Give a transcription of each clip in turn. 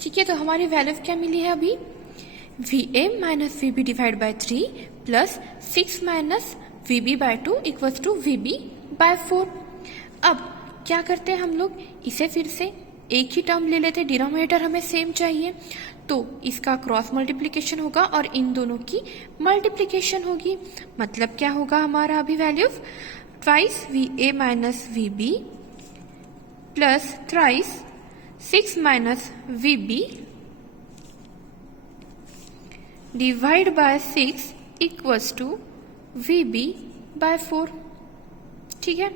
ठीक है, तो हमारी वैल्यू क्या मिली है अभी, VA minus VB divide by 3 plus 6 minus VB by 2 equals to VB by 4। अब क्या करते हैं हम लोग, इसे फिर से एक ही टर्म ले लेते, डिनोमिनेटर हमें सेम चाहिए, तो इसका क्रॉस मल्टीप्लिकेशन होगा और इन दोनों की मल्टीप्लिकेशन होगी। मतलब क्या होगा हमारा अभी value, twice VA minus VB plus thrice 6 minus VB divide by 6 equals to VB by 4। ठीक है,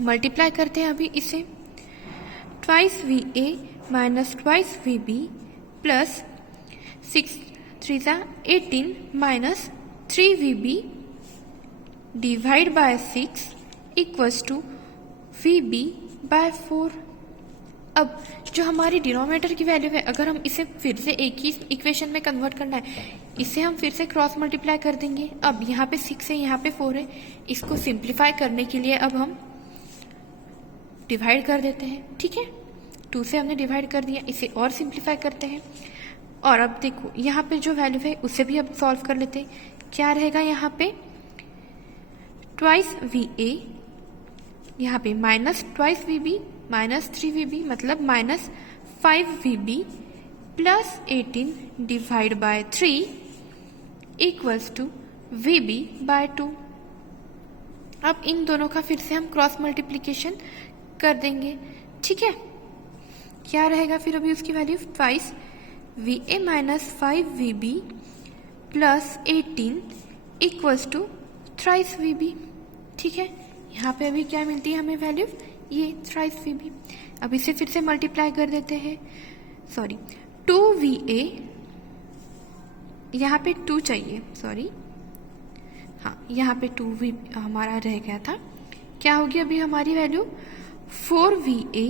मल्टीप्लाई करते हैं अभी इसे, twice VA minus twice VB plus 6 3 18 minus 3 VB divide by 6 equals to VB by 4। अब जो हमारी डिनोमिनेटर की वैल्यू है, अगर हम इसे फिर से एक ही इक्वेशन में कन्वर्ट करना है, इसे हम फिर से क्रॉस मल्टीप्लाई कर देंगे। अब यहाँ पे 6 है, यहाँ पे 4 है, इसको सिंप्लीफाई करने के लिए अब हम डिवाइड कर देते हैं। ठीक है, 2 से हमने डिवाइड कर दिया, इसे और सिंप्लीफाई करते हैं। और अब देखो यहाँ पे जो वैल्यू है उसे भी अब सॉल्व कर लेते हैं। क्या रहेगा यहाँ पे, ट्वाइस VA, यहाँ पे minus twice VB minus 3 VB मतलब minus 5 VB plus 18 divide by 3 equals to VB by 2। अब इन दोनों का फिर से हम क्रॉस मल्टीप्लिकेशन कर देंगे। ठीक है, क्या रहेगा फिर अभी उसकी value, twice VA minus 5 VB plus 18 equals to thrice VB। ठीक है, यहाँ पे अभी क्या मिलती है हमें वैल्यू, ये थ्राइस VB। अब इसे फिर से मल्टीप्लाई कर देते हैं, सॉरी 2 VA, यहाँ पे 2 चाहिए, सॉरी हाँ यहाँ पे 2 VB हमारा रह गया था। क्या होगी अभी हमारी value, 4 VA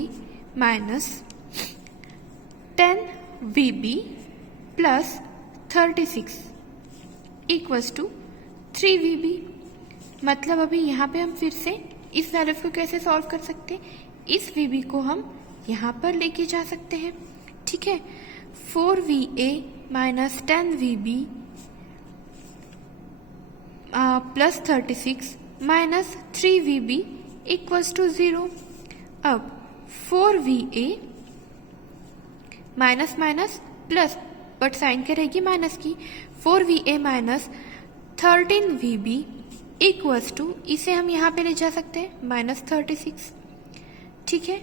minus 10 VB plus 36 equals to 3 VB। मतलब अभी यहाँ पे हम फिर से इस वैल्यू को कैसे सॉल्व कर सकते हैं, इस VB को हम यहाँ पर लेके जा सकते हैं। ठीक है, 4 VA minus 10 VB plus 36 minus 3 VB equals to 0। अब 4 VA minus minus plus, but sign क्या रहेगी माइनस की, 4 VA minus 13 VB equals to, इसे हम यहाँ पे ले जा सकते हैं माइनस 36। ठीक है,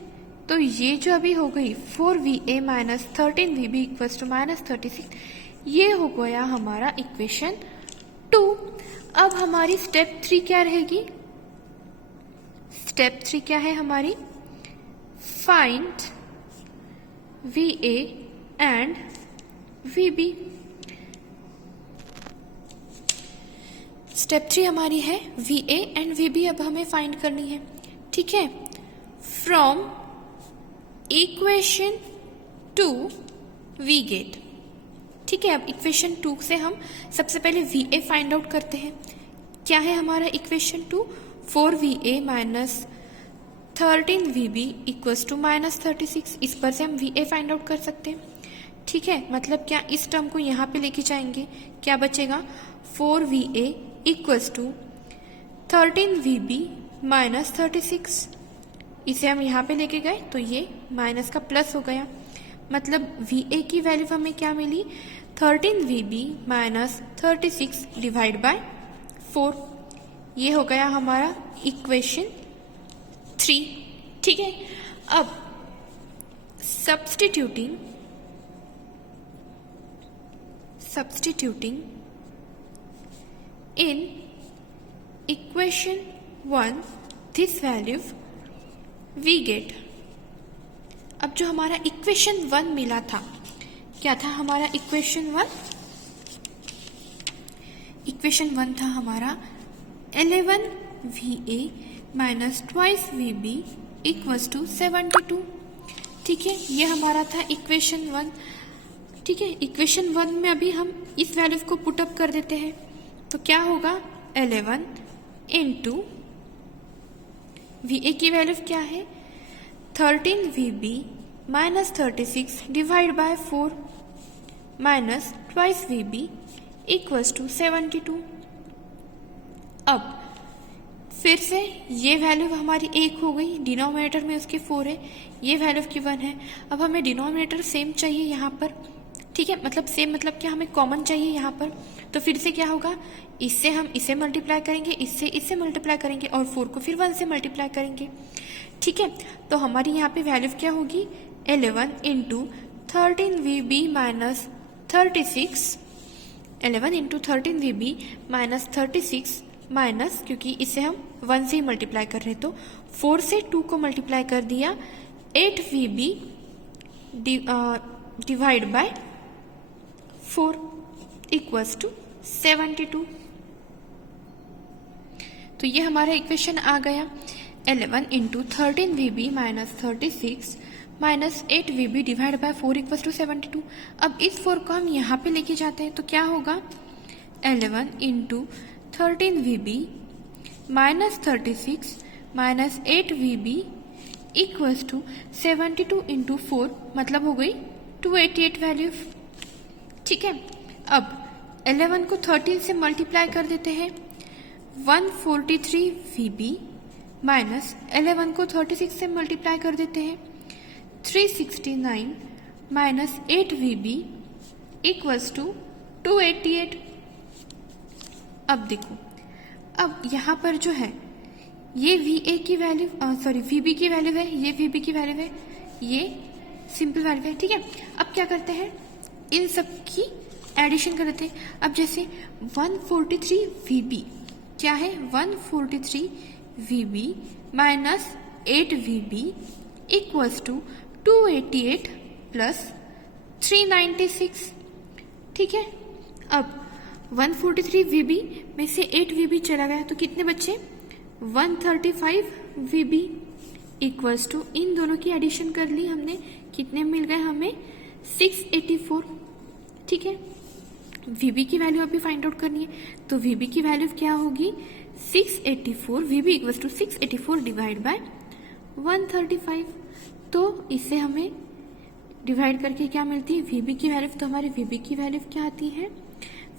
तो ये जो अभी हो गई 4 VA minus 13 VB equals to minus 36, ये हो गया हमारा इक्वेशन 2। अब हमारी स्टेप 3 क्या रहेगी, स्टेप 3 क्या है हमारी, find VA and VB। Step 3 हमारी है VA एंड VB अब हमें फाइंड करनी है। ठीक है, फ्रॉम इक्वेशन 2 वी गेट। ठीक है, अब इक्वेशन 2 से हम सबसे पहले VA फाइंड आउट करते हैं। क्या है हमारा equation 2, 4 VA minus 13 VB equals to minus 36। इस पर से हम VA फाइंड आउट कर सकते हैं। ठीक है, मतलब क्या इस टर्म को यहाँ पे लेके जाएंगे, क्या बचेगा, 4 VA equals to 13 VB minus 36। इसे हम यहाँ पे लेके गए तो ये माइनस का प्लस हो गया। मतलब VA की वैल्यू हमें क्या मिली, 13 VB माइनस 36 डिवाइड बाय 4। ये हो गया हमारा इक्वेशन 3। ठीक है, अब substituting in equation 1 this value we get। अब जो हमारा इक्वेशन 1 मिला था, क्या था हमारा इक्वेशन 1, इक्वेशन 1 था हमारा 11 VA minus twice VB equals to 72। ठीक है, ये हमारा था इक्वेशन 1। ठीक है, इक्वेशन 1 में अभी हम इस वैल्यू को पुटअप कर देते हैं, तो क्या होगा, 11 इंटू VA की वैल्यू क्या है, 13 VB minus 36 divide by 4 minus twice VB equals to 72। अब फिर से ये वैल्यू हमारी 1 हो गई, डिनोमिनेटर में उसके 4 है, ये वैल्यू की 1 है। अब हमें डिनोमिनेटर सेम चाहिए यहाँ पर, ठीक है, मतलब सेम मतलब क्या, हमें कॉमन चाहिए यहाँ पर। तो फिर से क्या होगा, इससे हम इसे मल्टीप्लाई करेंगे, इससे इससे मल्टीप्लाई करेंगे और 4 को फिर 1 से मल्टीप्लाई करेंगे, ठीक है। तो हमारी यहाँ पे वैल्यू क्या होगी, 11 into 13VB minus 36, 11 into 13VB minus 36 minus, क्योंकि इसे हम 1 से ही मल्टीप्लाई कर रहे हैं तो 4 से 2 को मल्टीप्लाई कर दिया, 8VB divide by 4 equals to 72। तो ये हमारा इक्वेशन आ गया, 11 into 13VB minus 36 minus 8VB divide by 4 equals to 72। अब इस 4 को हम यहाँ पे लेके जाते हैं तो क्या होगा, 11 into 13VB minus 36 minus 8VB equals to 72 into 4, मतलब हो गई 288 वैल्यू, ठीक है। अब 11 को 13 से मल्टीप्लाई कर देते हैं, 143VB माइनस 11 को 36 से मल्टीप्लाई कर देते हैं, 369 माइनस 8VB इक्वल्स टू 288। अब देखो, अब यहाँ पर जो है ये VA की वैल्यू, सॉरी VB की वैल्यू है, ये VB की वैल्यू है, ये सिंपल वैल्यू है, ठीक है। अब क्या करते हैं, इन सब की एडिशन कर देते हैं। अब जैसे 143VB क्या है, 143VB minus 8VB equals to 288 plus 396, ठीक है। अब 143VB में से 8VB चला गया तो कितने बचे, 135VB इक्वल्स टू, इन दोनों की एडिशन कर ली हमने, कितने मिल गए हमें, 684, ठीक है। VB की वैल्यू अभी फाइंड आउट करनी है, तो VB की वैल्यू क्या होगी, 684, VB equals to 684 divide by 135। तो इससे हमें डिवाइड करके क्या मिलती है, VB की वैल्यू, तो हमारी VB की वैल्यू क्या आती है,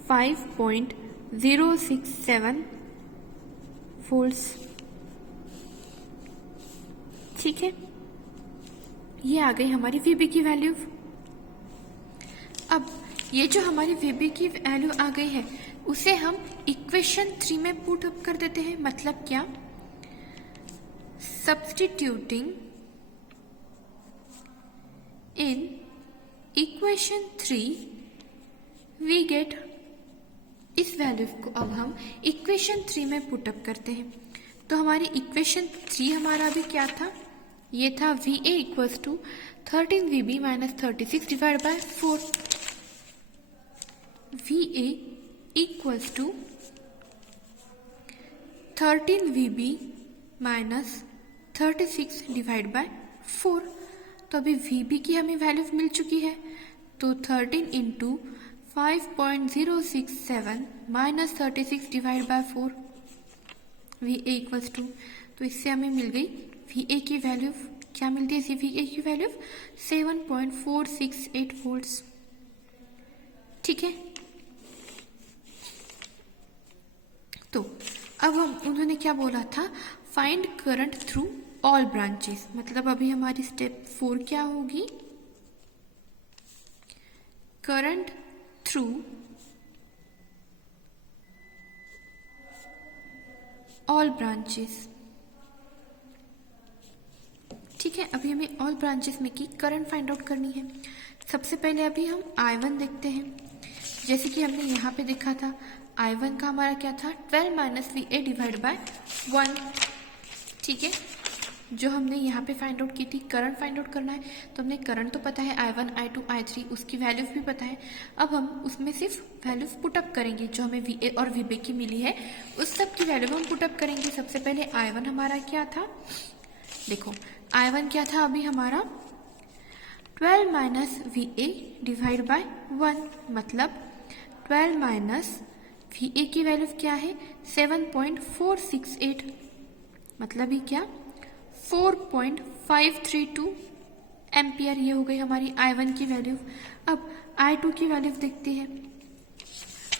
5.067 वोल्ट्स, ठीक है। ये आ गई हमारी VB की वैल्यू। अब ये जो हमारी VB की वैल्यू आ गई है उसे हम इक्वेशन 3 में पुट अप कर देते हैं, मतलब क्या, substituting in equation 3 we get, इस वैल्यू को अब हम इक्वेशन 3 में पुट अप करते हैं। तो हमारी इक्वेशन 3 हमारा अभी क्या था, ये था VA equals to 13VB minus 36 divide by 4, VA equals to 13VB minus 36 divide by 4। तो अभी VB की हमें वैल्यू मिल चुकी है, तो 13 into 5.067 minus 36 divide by 4, VA equals to, तो इससे हमें मिल गई VA की वैल्यू, क्या मिलती है VA की वैल्यू, 7.468 वोल्ट्स, ठीक है। तो अब हम, उन्होंने क्या बोला था, find current through all branches, मतलब अभी हमारी स्टेप 4 क्या होगी, करंट थ्रू ऑल ब्रांचेस, ठीक है। अभी हमें ऑल ब्रांचेस में की करंट फाइंड आउट करनी है। सबसे पहले अभी हम I1 देखते हैं, जैसे कि हमने यहाँ पे देखा था, I1 का हमारा क्या था, 12 माइनस VA डिवाइड बाय 1, ठीक है। जो हमने यहाँ पे फाइंड आउट की थी, करंट फाइंड आउट करना है, तो हमने करंट तो पता है, I1 I2 I3, उसकी वैल्यूज भी पता है। अब हम उसमें सिर्फ वैल्यूज पुटअप करेंगे, जो हमें VA और VB की मिली है उस सब की वैल्यू हम पुटअप करेंगे। सबसे पहले I1 हमारा क्या था, देखो I1 क्या था अभी हमारा, 12 माइनस VA डिवाइड बाय 1, मतलब 12 माइनस VA की वैल्यू क्या है, 7.468, मतलब ये क्या, 4.532 एम्पियर। ये हो गई हमारी I1 की वैल्यू। अब I2 की वैल्यू देखते हैं।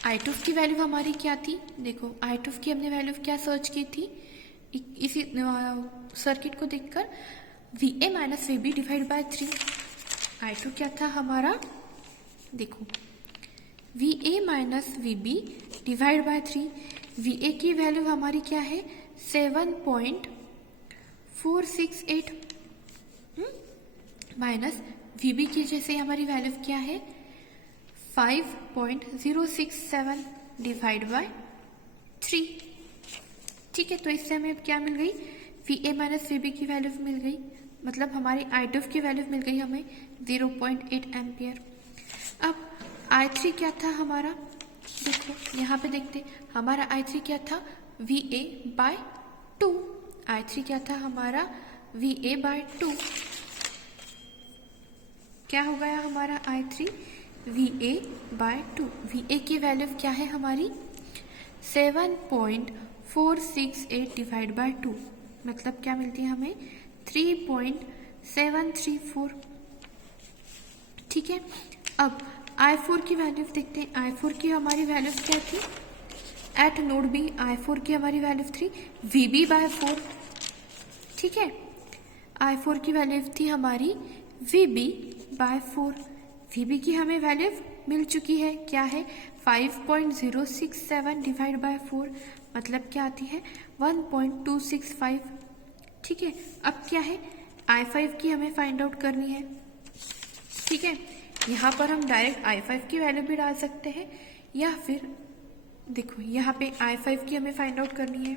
I2 की वैल्यू हमारी क्या थी, देखो I2 की हमने वैल्यू क्या सर्च की थी, इसी सर्किट को देखकर VA minus VB divide by 3। I2 क्या था हमारा, देखो VA minus VB divide by 3। VA की वैल्यू हमारी क्या है 7.468 माइनस VB की जैसे हमारी वैल्यू क्या है 5.067 डिवाइड बाय 3। ठीक है, तो इससे हमें क्या मिल गई, VA माइनस VB की वैल्यू मिल गई, मतलब हमारी I2 की वैल्यू मिल गई हमें 0.8 एम्पियर। अब I3 क्या था हमारा, देखो यहाँ पे देखते हमारा I3 क्या था VA बाय 2। I3 क्या था हमारा VA बाय 2। क्या हो गया हमारा I3 VA बाय 2। VA की वैल्यू क्या है हमारी 7.468 डिवाइड बाय 2, मतलब क्या मिलती है हमें 3.734। ठीक है, अब I4 की वैल्यू देखते हैं। I4 की हमारी वैल्यू क्या थी, एट नोड बी I4 की हमारी वैल्यू थी VB बाय 4। ठीक है, I4 की वैल्यू थी हमारी VB बाय 4। VB की हमें वैल्यू मिल चुकी है, क्या है 5.067 डिवाइड बाय 4, मतलब क्या आती है 1.265। ठीक है, अब क्या है I5 की हमें फाइंड आउट करनी है। ठीक है, यहाँ पर हम डायरेक्ट I5 की वैल्यू भी डाल सकते हैं, या फिर देखो यहाँ पे I5 की हमें फाइंड आउट करनी है।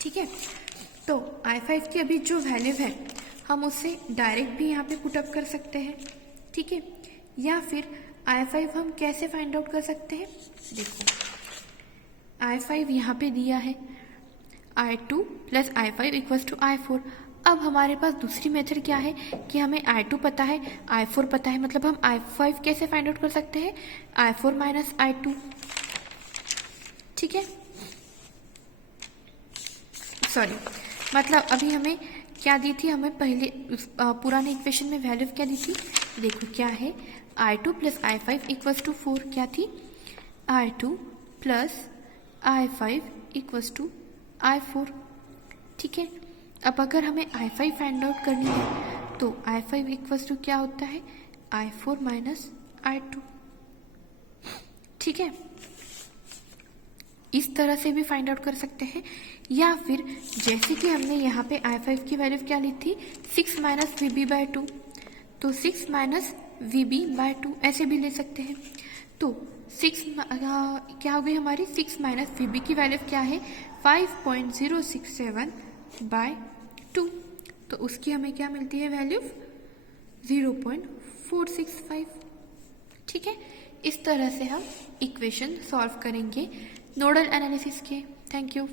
ठीक है, तो I5 की अभी जो वैल्यू है हम उसे डायरेक्ट भी यहाँ पे पुटअप कर सकते हैं। ठीक है, या फिर I5 हम कैसे फाइंड आउट कर सकते हैं, देखो I5 यहाँ पे दिया है I2 plus I5 equals to I4। अब हमारे पास दूसरी मेथड क्या है कि हमें I2 पता है I4 पता है, मतलब हम I5 कैसे फाइंड आउट कर सकते हैं I4 माइनस I2। ठीक है, सॉरी, मतलब अभी हमें क्या दी थी, हमें पहले पुराने इक्वेशन में वैल्यू क्या दी थी, देखो क्या है I2 plus I5 equals to 4। क्या थी I2 plus I5 equals to I4। ठीक है, अब अगर हमें I5 फाइंड आउट करनी है तो I5 इक्वल्स टू क्या होता है I4 माइनस I2। ठीक है, इस तरह से भी फाइंड आउट कर सकते हैं, या फिर जैसे कि हमने यहाँ पे I5 की वैल्यू क्या ली थी 6 माइनस VB बाय 2, तो 6 माइनस VB बाय 2 ऐसे भी ले सकते हैं। तो 6 क्या हो गई हमारी 6 माइनस VB की वैल्यू क्या है 5.067 बाय 2, तो उसकी हमें क्या मिलती है वैल्यू 0.465। ठीक है, इस तरह से हम इक्वेशन सॉल्व करेंगे नोडल एनालिसिस के। Thank you.